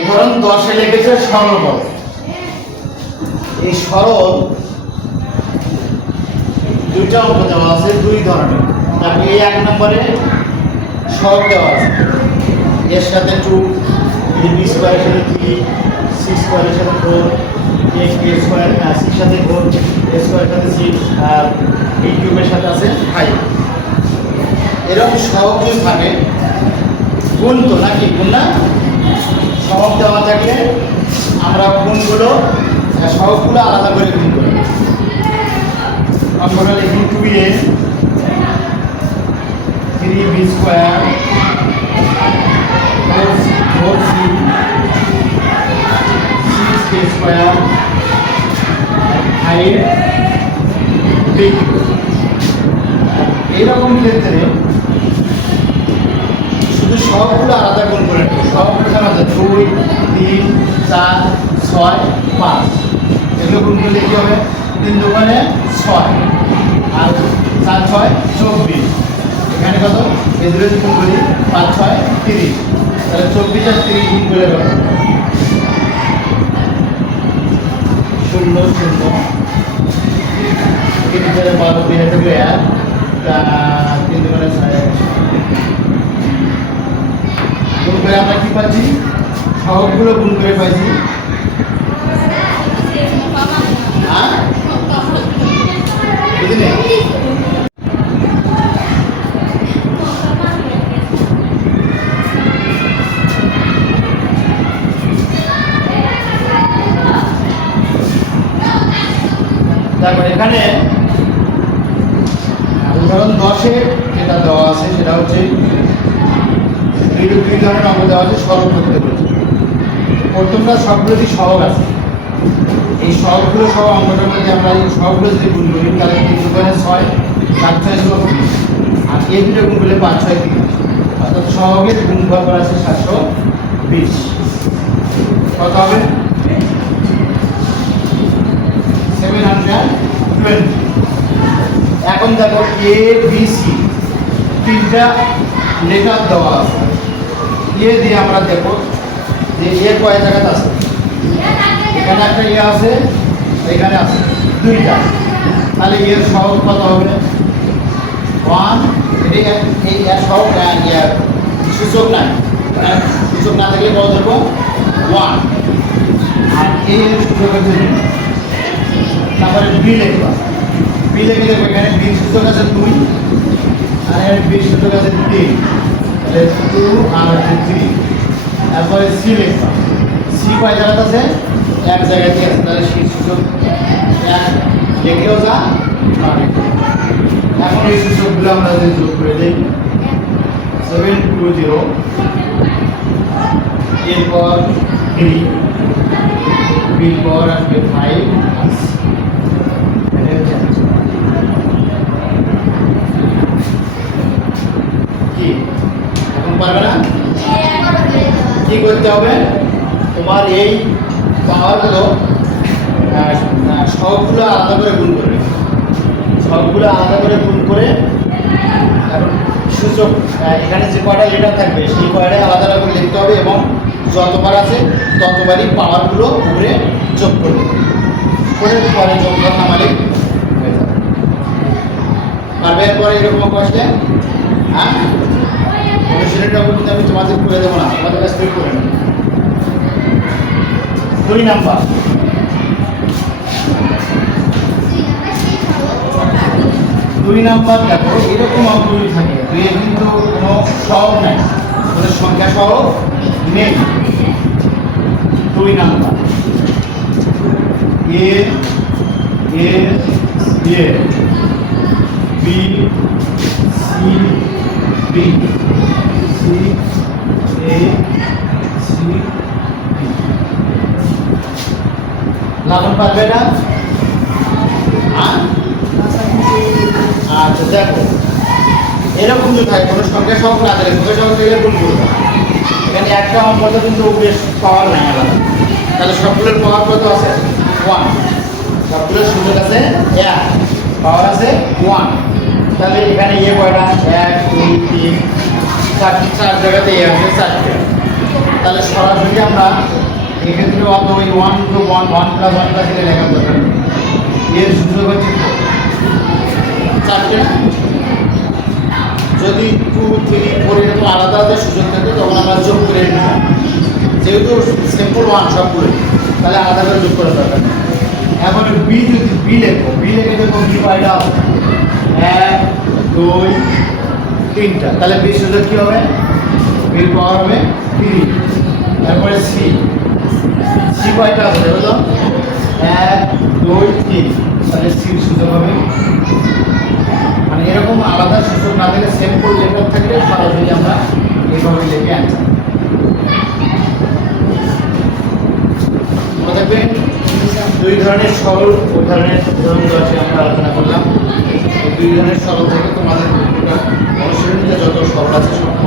উদাহরণ 10-এ লিখেছে সরল বল। এই সরল দুইটা অঙ্ক দেওয়া আছে দুই ধরনের। তারপরে এই 1 নম্বরে সহগ দেওয়া আছে, এর সাথে 2, বি স্কোয়ারের সাথে 3, সি স্কোয়ারের সাথে 4, এ স্কোয়ার সির সাথে 4, এ স্কোয়ারের সাথে 6 আর বি কিউবের সাথে আছে 5। এরকম সহগ যদি থাকে গুণ তো নাকি গুণ না, সহগ দেওয়া থাকলে আমরা গুণগুলো সহগগুলো আলাদা করে গুণ করি। আমরা লিখি 2a 3b square 4c 6k square 5b। এইরকম ক্ষেত্রে শুধু সবগুলো আলাদা গুণ করে নেব। সবগুলো জানা যায় 2, 3, 4, 6, 5 এগুলো গুণ করলে কী হবে? 3 দোকানে 6 আর 4, 6, 24। এখানে কত? এগুলো গুণ করি 5, 6, 30, তাহলে 24 আর 30 গুণ করে কত? 0, 0 3 থেকে 12 3 থেকে 1 3 দোকানে 6 গুণ করে আমরা কি পাচ্ছি? সহগগুলো গুণ করে পাইছি। বুঝলি? তারপর এখানে উদাহরণ 10-এ যেটা দেওয়া আছে সেটা হচ্ছে দুই ধরনের অঙ্ক দেওয়া আছে সরল করতে বলছে। প্রথমটা সবগুলোই সহগ আছে, এই সহগগুলো সহ অঙ্কটার মধ্যে আমরা এই সহগগুলো যদি গুণ করি তাহলে 3 দোকানে 6 7, 6 24 আর এই দুটো গুণ করলে 5, 6, 30, অর্থাৎ সহগের গুণফল করা আছে 720। কত হবে? 720। এখন দেখো এ বি সি তিনটা লেটার দেওয়া আছে। এ দিয়ে আমরা দেখো যে এর কয় জায়গাতে আছে। এখানে একটা ইয়ে আছে, এখানে আছে দুইটা, তাহলে এর সহগ কত হবে? 1। এই সহগ সূচক নাই, সূচক না থাকলে কত ধরবো? 1। আর এর সূচকের জন্য তারপরে বি লিখবা, বি লিখে দেবো এখানে বি সূচক আছে 2 আর এর বি সূচক আছে 3, তাহলে 2 আর 3। তারপরে সি লিখবা, সি কয় জায়গাতে আছে? এক জায়গাতে আছে, তাহলে সি সূচক 1 লিখেও যা না লিখেও। এখন এই সূচকগুলো আমরা যদি যোগ করে দিই 720 এরপর 3 বির পর আসবে 5 কি এখন পারবে না? কি করতে হবে? তোমার এই পাওয়ারগুলো সবগুলো আলাদা করে গুণ করবে, সবগুলো আলাদা করে গুণ করে এখন সূচক এখানে যে কয়টা লেটার থাকবে সেই কয়টাই আলাদা করে লিখতে হবে এবং যতবার আছে ততবারই পাওয়ারগুলো উপরে যোগ করবে, করে পরে যোগফল নামালে হয়ে যাবে। পারবে? এরপরে এরকম কষ্টে হ্যাঁ অনুশীলনটা কিন্তু আমি তোমাদের করে দেবো না, তোমাদের কাছ থেকে করে নেব। 2 নাম্বার দেখো এরকম অঙ্কগুলি থাকে, দুইয়ে কিন্তু কোনো সহগ নাই, কোনো সংখ্যা সহগ নেই। 2 number A A A B C B C A C B. লাভন পারবে না? আচ্ছা দেখো এরকম যদি থাকে কোনো সংখ্যা সহগ না থাকে, সংখ্যা সহগ থেকে গুণ করবে। এখানে একটা অঙ্ক কিন্তু বেশ পাওয়ার নাই আলাদা, তাহলে সবগুলোর পাওয়ার কত আছে? 1। সবগুলোর সূচক আছে 1, পাওয়ার আছে 1। তাহলে এখানে কয়টা? 1 2 3 4 জায়গাতে আছে 4টে। তাহলে সরাসরি আমরা এক্ষেত্রে অত ওই 1 + 1 1 + 1 + এটা লেখার দরকার নেই। এর সূচক হচ্ছে 4 না। যদি 2 3 4 এরকম আলাদা আলাদা সূচক থাকে তখন আমরা যোগ করে নিই, যেহেতু সিম্পল 1 সবগুলো, তাহলে আলাদা করে যোগ করার দরকার নেই। এখন বি, যদি বি লেখো, বি লিখে দেখো কি পাইটা 1 2 3টা, তাহলে বি সূচক কী হবে? বির পাওয়ার হবে 3। তারপরে সি, সি কয়টা আছে দেখো তো, 1 2 3, তাহলে সির সূচক হবে, মানে এরকম আলাদা সূচক না থাকলে সিম্পল লেটার থাকলে সরাসরি আমরা এইভাবে লিখে অ্যান্সার। মনে থাকবে 2 ধরনের সরল উদাহরণের উদাহরণ দশে আমরা আলোচনা করলাম। এই 2 ধরনের সরল থেকে তোমাদের অবশ্যই যত সরল আছে সব